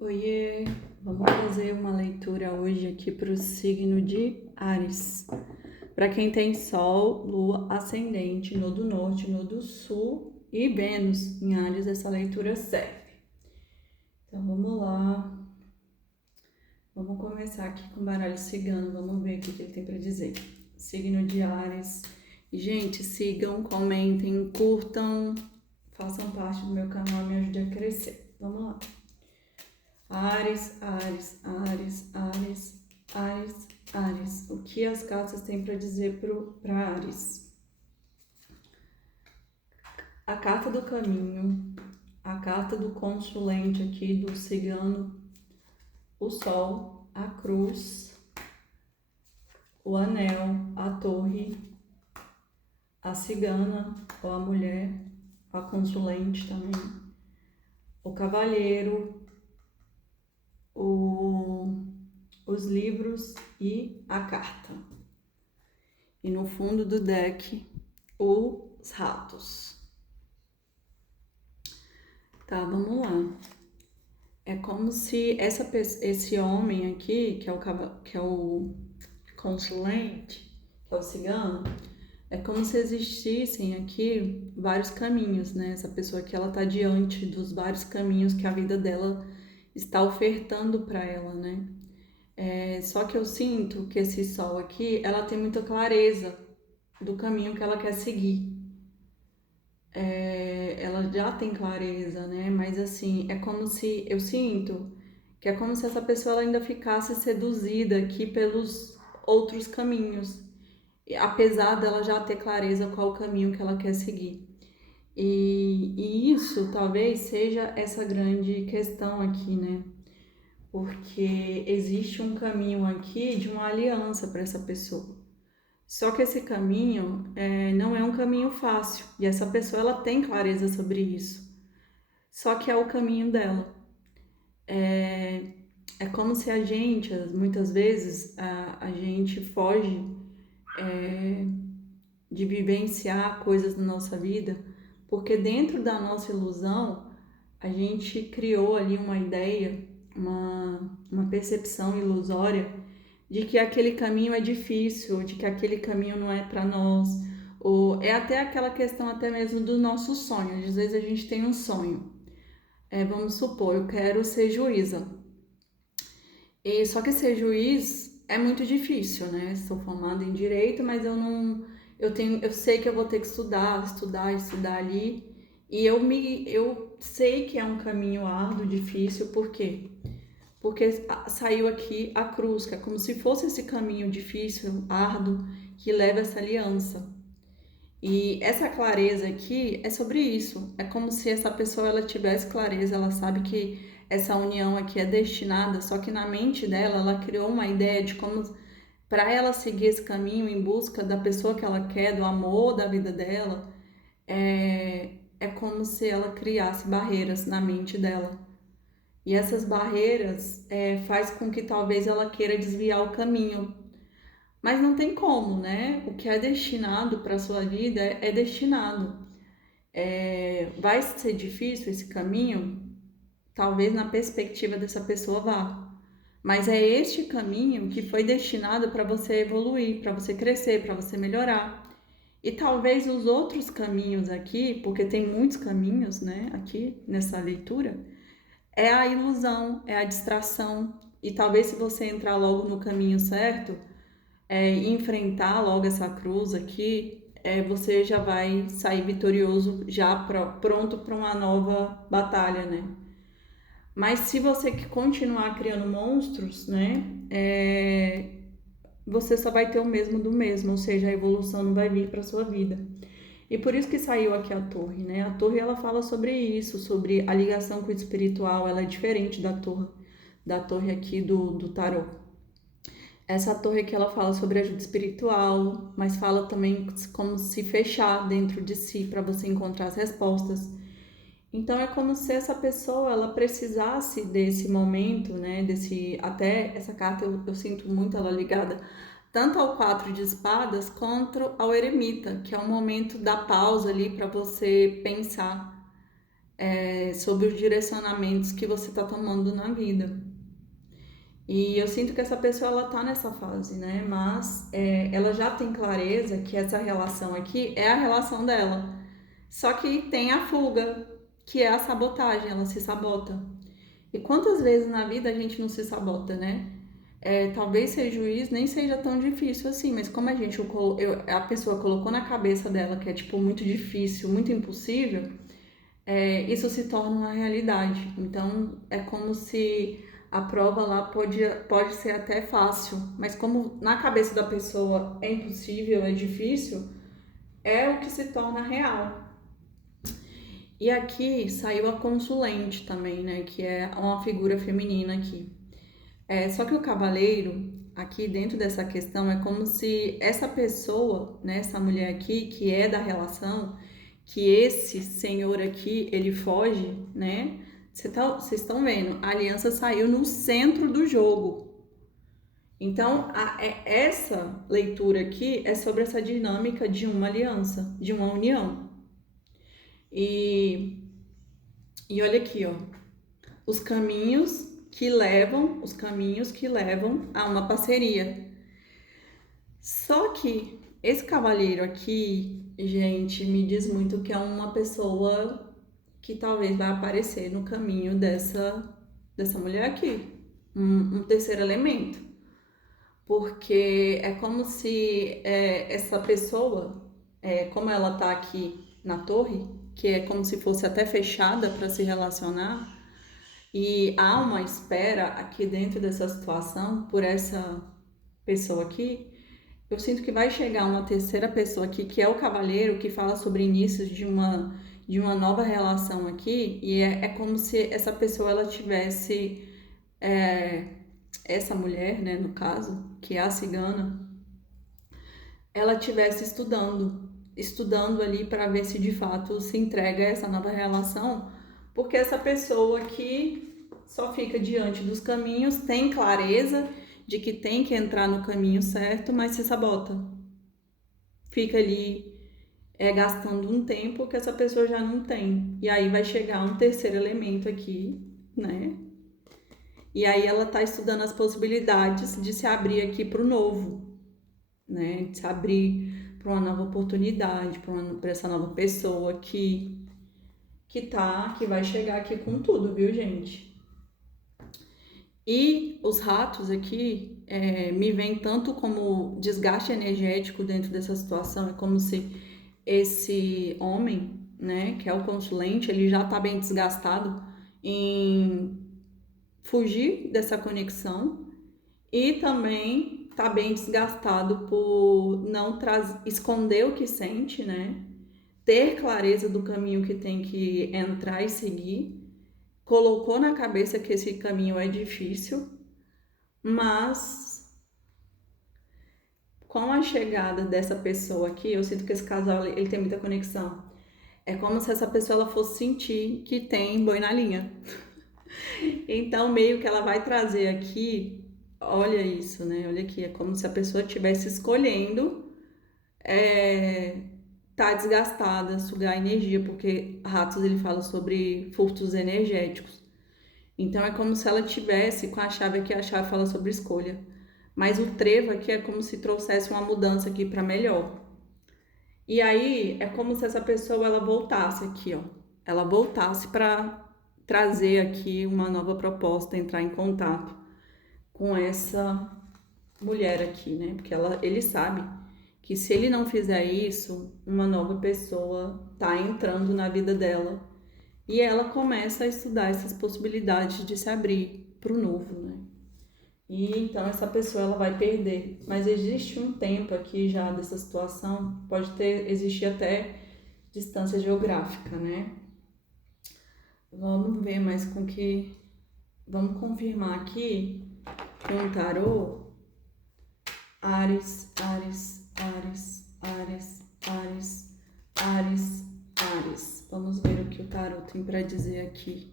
Oiê, vamos fazer uma leitura hoje aqui para o signo de Áries. Para quem tem Sol, Lua, Ascendente, no do Norte, no do Sul e Vênus em Áries, essa leitura serve. Então vamos lá, vamos começar aqui com o baralho cigano, vamos ver o que ele tem para dizer. Signo de Áries. E, gente, sigam, comentem, curtam, façam parte do meu canal, me ajude a crescer. Vamos lá. Áries, Áries, Áries, Áries, Áries, Áries. O que as cartas têm para dizer para Áries? A carta do caminho, a carta do consulente aqui, do cigano, o sol, a cruz, o anel, a torre, a cigana ou a mulher, a consulente também, o cavalheiro, os livros e a carta. E no fundo do deck, os ratos. Tá, vamos lá. É como se esse homem aqui, que é o consulente, que é o cigano, é como se existissem aqui vários caminhos, né? Essa pessoa aqui, ela tá diante dos vários caminhos que a vida dela está ofertando para ela, né? Só que eu sinto que esse sol aqui, ela tem muita clareza do caminho que ela quer seguir. Ela já tem clareza, né? Mas assim, é como se eu sinto que é como se essa pessoa ela ainda ficasse seduzida aqui pelos outros caminhos, apesar dela já ter clareza qual o caminho que ela quer seguir. E isso talvez seja essa grande questão aqui, né? Porque existe um caminho aqui de uma aliança para essa pessoa. Só que esse caminho não é um caminho fácil e essa pessoa ela tem clareza sobre isso. Só que é o caminho dela. É como se a gente, muitas vezes, a gente foge de vivenciar coisas na nossa vida, porque dentro da nossa ilusão, a gente criou ali uma ideia, uma percepção ilusória de que aquele caminho é difícil, de que aquele caminho não é para nós, ou é até aquela questão até mesmo do nosso sonho. Às vezes a gente tem um sonho. Vamos supor, eu quero ser juíza. E só que ser juiz é muito difícil, né? Sou formada em direito, mas eu sei que eu vou ter que estudar ali. E eu sei que é um caminho árduo, difícil, por quê? Porque saiu aqui a cruz, que é como se fosse esse caminho difícil, árduo, que leva essa aliança. E essa clareza aqui é sobre isso. É como se essa pessoa ela tivesse clareza, ela sabe que essa união aqui é destinada, só que na mente dela ela criou uma ideia de como para ela seguir esse caminho em busca da pessoa que ela quer, do amor da vida dela, é como se ela criasse barreiras na mente dela. E essas barreiras faz com que talvez ela queira desviar o caminho. Mas não tem como, né? O que é destinado para a sua vida é destinado. Vai ser difícil esse caminho? Talvez na perspectiva dessa pessoa vá. Mas é este caminho que foi destinado para você evoluir, para você crescer, para você melhorar. E talvez os outros caminhos aqui, porque tem muitos caminhos, né, aqui nessa leitura, é a ilusão, é a distração. E talvez se você entrar logo no caminho certo, enfrentar logo essa cruz aqui, você já vai sair vitorioso, já pronto para uma nova batalha, né? Mas se você continuar criando monstros, né? Você só vai ter o mesmo do mesmo, ou seja, a evolução não vai vir para sua vida. E por isso que saiu aqui a torre, né? A torre ela fala sobre isso, sobre a ligação com o espiritual, ela é diferente da torre aqui do tarô. Essa torre aqui ela fala sobre ajuda espiritual, mas fala também como se fechar dentro de si para você encontrar as respostas. Então é como se essa pessoa ela precisasse desse momento, né? Até essa carta eu sinto muito ela ligada tanto ao quatro de espadas quanto ao eremita, que é um momento da pausa ali para você pensar. sobre os direcionamentos que você está tomando na vida. E eu sinto que essa pessoa, ela tá nessa fase, né? Mas ela já tem clareza que essa relação aqui é a relação dela. Só que tem a fuga, que é a sabotagem, ela se sabota. E quantas vezes na vida a gente não se sabota, né? Talvez ser juiz nem seja tão difícil assim, mas como a pessoa colocou na cabeça dela que é tipo muito difícil, muito impossível, isso se torna uma realidade. Então é como se a prova lá pode ser até fácil, mas como na cabeça da pessoa é impossível, é difícil, é o que se torna real. E aqui saiu a consulente também, né? Que é uma figura feminina aqui. Só que o cavaleiro, aqui dentro dessa questão, é como se essa pessoa, né? Essa mulher aqui, que é da relação, que esse senhor aqui, ele foge, né? Vocês estão vendo, a aliança saiu no centro do jogo. Então, essa leitura aqui é sobre essa dinâmica de uma aliança, de uma união. E olha aqui, ó, os caminhos que levam a uma parceria. Só que esse cavaleiro aqui, gente, me diz muito que é uma pessoa que talvez vai aparecer no caminho dessa mulher aqui, um terceiro elemento. Porque é como se essa pessoa, como ela tá aqui na torre, que é como se fosse até fechada para se relacionar, e há uma espera aqui dentro dessa situação por essa pessoa aqui, eu sinto que vai chegar uma terceira pessoa aqui, que é o cavaleiro, que fala sobre inícios de uma nova relação aqui, e é como se essa pessoa ela tivesse, essa mulher, né, no caso, que é a cigana, ela tivesse estudando ali para ver se de fato se entrega a essa nova relação, porque essa pessoa aqui só fica diante dos caminhos, tem clareza de que tem que entrar no caminho certo, mas se sabota. Fica ali gastando um tempo que essa pessoa já não tem. E aí vai chegar um terceiro elemento aqui, né? E aí ela tá estudando as possibilidades de se abrir aqui para o novo, né? De se abrir para uma nova oportunidade, para essa nova pessoa que vai chegar aqui com tudo, viu, gente? E os ratos aqui me vem tanto como desgaste energético dentro dessa situação, é como se esse homem, né, que é o consulente, ele já tá bem desgastado em fugir dessa conexão e também tá bem desgastado por não esconder o que sente, né? Ter clareza do caminho que tem que entrar e seguir. Colocou na cabeça que esse caminho é difícil, mas com a chegada dessa pessoa aqui, eu sinto que esse casal ele tem muita conexão. É como se essa pessoa ela fosse sentir que tem boi na linha. Então, meio que ela vai trazer aqui, olha isso, né? Olha aqui, é como se a pessoa estivesse escolhendo tá desgastada, sugar energia, porque Ratos ele fala sobre furtos energéticos. Então é como se ela tivesse com a chave aqui, a chave fala sobre escolha. Mas o trevo aqui é como se trouxesse uma mudança aqui para melhor. E aí é como se essa pessoa ela voltasse aqui, ó. Ela voltasse para trazer aqui uma nova proposta, entrar em contato com essa mulher aqui, né? Porque ele sabe que se ele não fizer isso, uma nova pessoa tá entrando na vida dela e ela começa a estudar essas possibilidades de se abrir para o novo, né? E então essa pessoa ela vai perder. Mas existe um tempo aqui já dessa situação, existir até distância geográfica, né? Vamos ver mais com que. Vamos confirmar aqui com o tarô. Áries, Áries, Áries, Áries, Áries, Áries, Áries. Vamos ver o que o tarô tem para dizer aqui.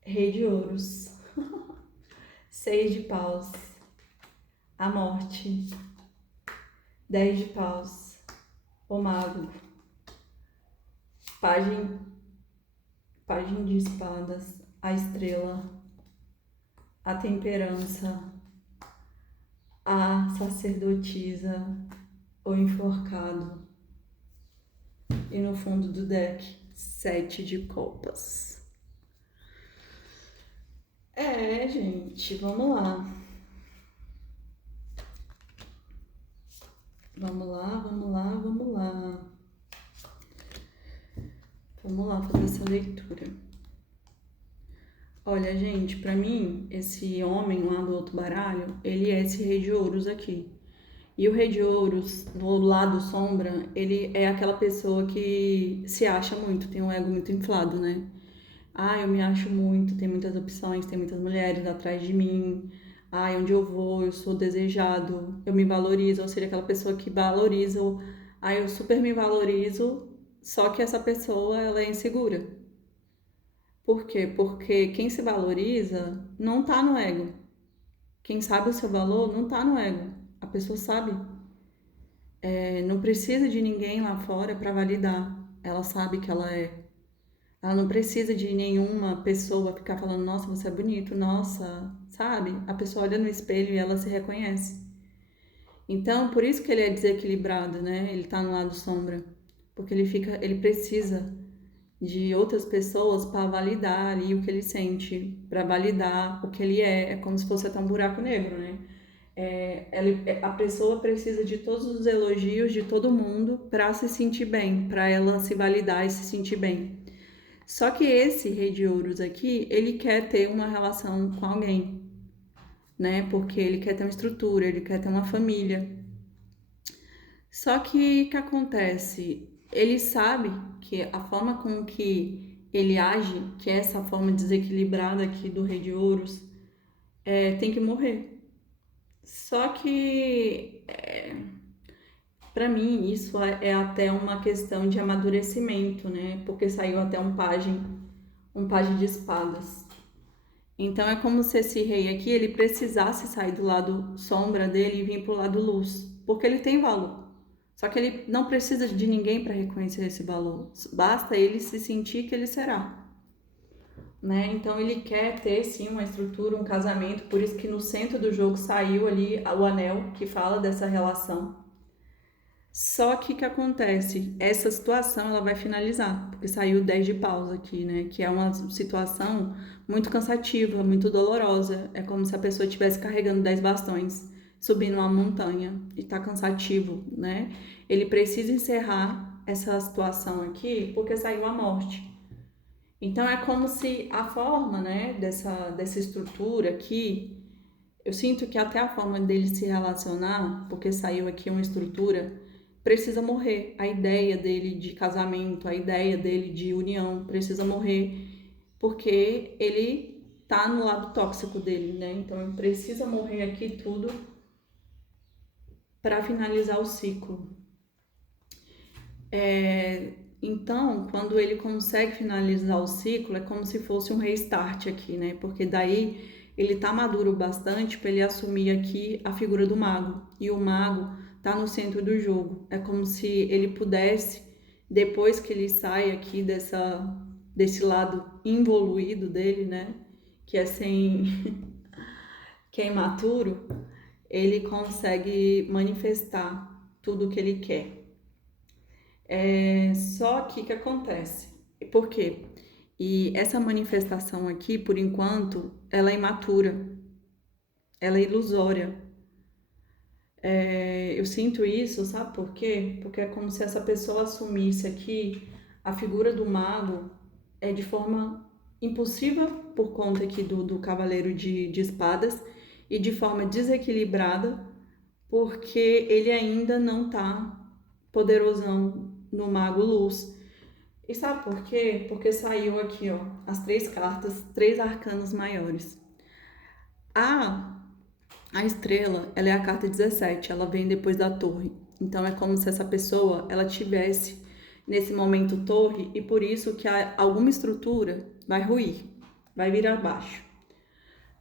Rei de ouros. 6 de paus. A morte. 10 de paus. O mago. Pajem, pajem de espadas, a estrela, a temperança, a sacerdotisa, o enforcado. E no fundo do deck, 7 de copas. Gente, vamos lá. Vamos lá. Vamos lá fazer essa leitura. Olha, gente, pra mim, esse homem lá do outro baralho, ele é esse rei de ouros aqui. E o rei de ouros, no lado sombra, ele é aquela pessoa que se acha muito, tem um ego muito inflado, né? Eu me acho muito, tem muitas opções, tem muitas mulheres atrás de mim. Onde eu vou, eu sou desejado, eu me valorizo. Ou seja, aquela pessoa que valoriza, eu super me valorizo, só que essa pessoa, ela é insegura. Por quê? Porque quem se valoriza não tá no ego. Quem sabe o seu valor não tá no ego. A pessoa sabe. Não precisa de ninguém lá fora para validar. Ela sabe que ela é. Ela não precisa de nenhuma pessoa ficar falando, nossa, você é bonito, nossa, sabe? A pessoa olha no espelho e ela se reconhece. Então, por isso que ele é desequilibrado, né? Ele tá no lado sombra. Porque ele precisa de outras pessoas para validar ali o que ele sente, para validar o que ele é. É como se fosse até um buraco negro, né? A pessoa precisa de todos os elogios de todo mundo para se sentir bem, para ela se validar e se sentir bem. Só que esse rei de ouros aqui, ele quer ter uma relação com alguém, né? Porque ele quer ter uma estrutura, ele quer ter uma família. Só que o que acontece? Ele sabe que a forma com que ele age, que é essa forma desequilibrada aqui do rei de ouros, tem que morrer. Só que, para mim, isso é até uma questão de amadurecimento, né? Porque saiu até um pajem de espadas. Então é como se esse rei aqui, ele precisasse sair do lado sombra dele e vir pro lado luz, porque ele tem valor. Só que ele não precisa de ninguém para reconhecer esse valor. Basta ele se sentir que ele será, né? Então ele quer ter sim uma estrutura, um casamento, por isso que no centro do jogo saiu ali o anel que fala dessa relação. Só que o que acontece? Essa situação ela vai finalizar, porque saiu 10 de paus aqui, né? Que é uma situação muito cansativa, muito dolorosa. É como se a pessoa estivesse carregando 10 bastões, subindo uma montanha e tá cansativo, né? Ele precisa encerrar essa situação aqui porque saiu a morte. Então é como se a forma, né, dessa estrutura aqui, eu sinto que até a forma dele se relacionar, porque saiu aqui uma estrutura, precisa morrer. A ideia dele de casamento, a ideia dele de união precisa morrer, porque ele tá no lado tóxico dele, né? Então precisa morrer aqui tudo para finalizar o ciclo. Então, quando ele consegue finalizar o ciclo, é como se fosse um restart aqui, né? Porque daí ele tá maduro bastante para ele assumir aqui a figura do mago. E o mago tá no centro do jogo. É como se ele pudesse, depois que ele sai aqui desse lado involuído dele, né? Que é que é imaturo, ele consegue manifestar tudo o que ele quer. Só que o que acontece? Por quê? E essa manifestação aqui, por enquanto, ela é imatura, ela é ilusória. Eu sinto isso, sabe por quê? Porque é como se essa pessoa assumisse aqui a figura do mago de forma impulsiva por conta aqui do cavaleiro de espadas e de forma desequilibrada porque ele ainda não tá poderosão no mago luz. E sabe por quê? Porque saiu aqui, ó, as 3 cartas, 3 arcanos maiores. A estrela, ela é a carta 17, ela vem depois da torre. Então é como se essa pessoa, ela tivesse nesse momento torre e por isso que alguma estrutura vai ruir, vai vir abaixo,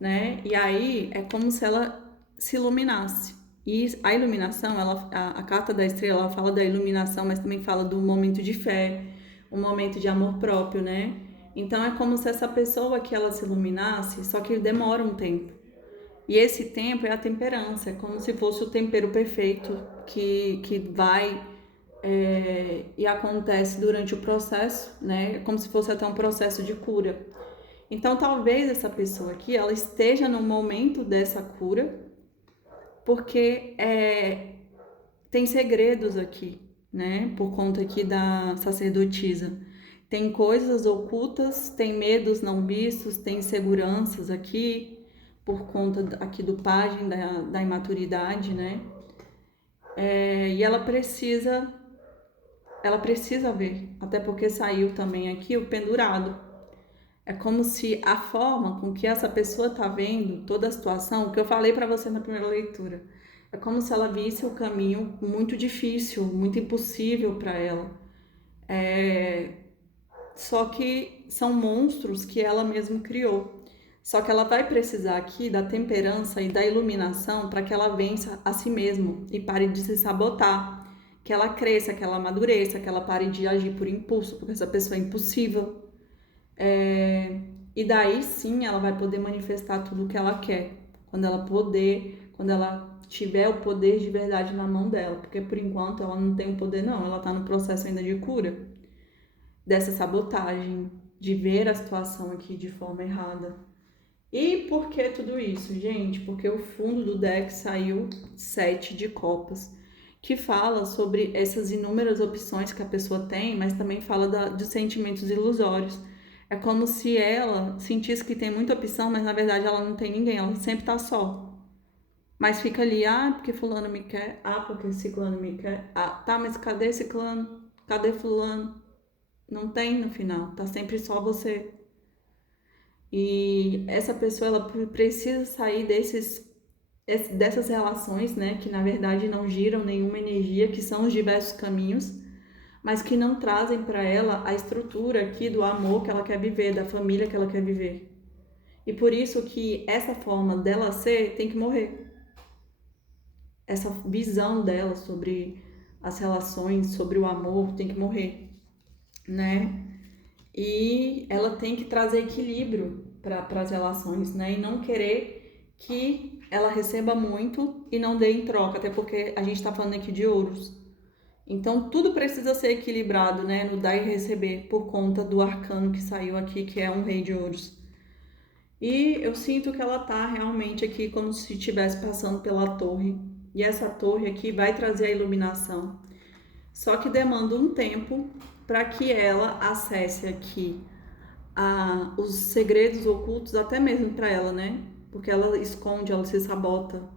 né? E aí é como se ela se iluminasse. E a iluminação, a carta da estrela, ela fala da iluminação, mas também fala do momento de fé, um momento de amor próprio, né? Então é como se essa pessoa que ela se iluminasse, só que demora um tempo. E esse tempo é a temperança, é como se fosse o tempero perfeito que vai e acontece durante o processo, né? É como se fosse até um processo de cura. Então talvez essa pessoa aqui, ela esteja no momento dessa cura, porque tem segredos aqui, né? Por conta aqui da sacerdotisa. Tem coisas ocultas, tem medos não vistos, tem inseguranças aqui, por conta aqui do pajem da imaturidade, né? E ela precisa ver, até porque saiu também aqui o pendurado. É como se a forma com que essa pessoa tá vendo toda a situação, que eu falei para você na primeira leitura, é como se ela visse o caminho muito difícil, muito impossível para ela. Só que são monstros que ela mesma criou. Só que ela vai precisar aqui da temperança e da iluminação para que ela vença a si mesma e pare de se sabotar. Que ela cresça, que ela amadureça, que ela pare de agir por impulso, porque essa pessoa é impossível. E daí sim ela vai poder manifestar tudo o que ela quer. Quando ela tiver o poder de verdade na mão dela. Porque por enquanto ela não tem o poder, não. Ela está no processo ainda de cura dessa sabotagem, de ver a situação aqui de forma errada. E por que tudo isso, gente? Porque o fundo do deck saiu 7 de copas, que fala sobre essas inúmeras opções que a pessoa tem, mas também fala dos sentimentos ilusórios. É como se ela sentisse que tem muita opção, mas na verdade ela não tem ninguém, ela sempre tá só. Mas fica ali, porque fulano me quer, porque ciclano me quer, tá, mas cadê ciclano? Cadê fulano? Não tem no final, tá sempre só você. E essa pessoa ela precisa sair dessas relações, né, que na verdade não giram nenhuma energia, que são os diversos caminhos, mas que não trazem para ela a estrutura aqui do amor que ela quer viver, da família que ela quer viver. E por isso que essa forma dela ser tem que morrer. Essa visão dela sobre as relações, sobre o amor tem que morrer, né? E ela tem que trazer equilíbrio para as relações, né? E não querer que ela receba muito e não dê em troca, até porque a gente está falando aqui de ouros. Então tudo precisa ser equilibrado, né? No dar e receber, por conta do arcano que saiu aqui, que é um rei de ouros. E eu sinto que ela tá realmente aqui como se estivesse passando pela torre. E essa torre aqui vai trazer a iluminação. Só que demanda um tempo para que ela acesse aqui os segredos ocultos, até mesmo para ela, né? Porque ela esconde, ela se sabota,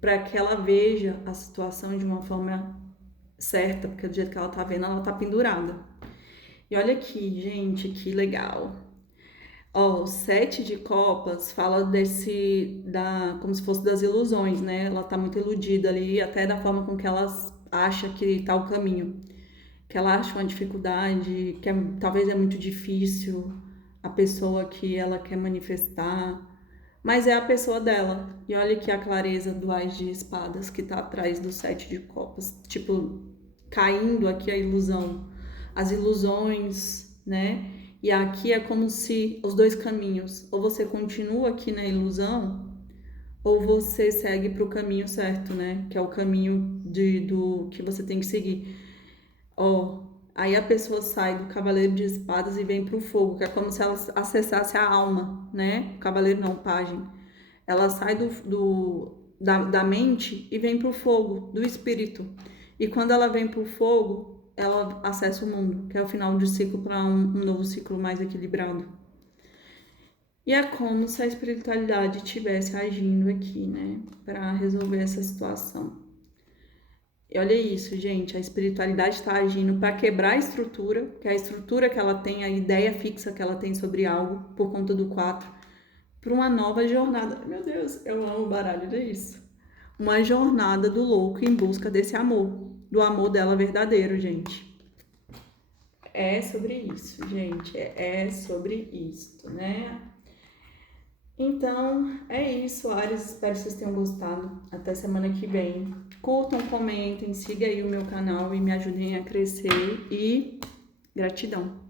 para que ela veja a situação de uma forma certa, porque do jeito que ela tá vendo, ela tá pendurada. E olha aqui, gente, que legal. Ó, o 7 de copas fala como se fosse das ilusões, né? Ela tá muito iludida ali, até da forma com que ela acha que tá o caminho. Que ela acha uma dificuldade, que talvez é muito difícil a pessoa que ela quer manifestar, mas é a pessoa dela. E olha aqui a clareza do Ás de Espadas que tá atrás do 7 de copas, tipo, caindo aqui a ilusão, as ilusões, né? E aqui é como se os dois caminhos, ou você continua aqui na ilusão, ou você segue para o caminho certo, né? Que é o caminho do que você tem que seguir. Ó, aí a pessoa sai do Cavaleiro de Espadas e vem pro fogo, que é como se ela acessasse a alma, né? O Cavaleiro não, o pajem. Ela sai da mente e vem pro fogo, do espírito. E quando ela vem pro fogo, ela acessa o mundo, que é o final de ciclo para um novo ciclo mais equilibrado. E é como se a espiritualidade estivesse agindo aqui, né? Para resolver essa situação. E olha isso, gente, a espiritualidade está agindo para quebrar a estrutura, que é a estrutura que ela tem, a ideia fixa que ela tem sobre algo, por conta do 4, para uma nova jornada. Meu Deus, eu amo o baralho, é isso. Uma jornada do louco em busca desse amor, do amor dela verdadeiro, gente. É sobre isso, gente, é sobre isso, né? Então, é isso, Ares. Espero que vocês tenham gostado. Até semana que vem. Curtam, comentem, sigam aí o meu canal e me ajudem a crescer. E gratidão!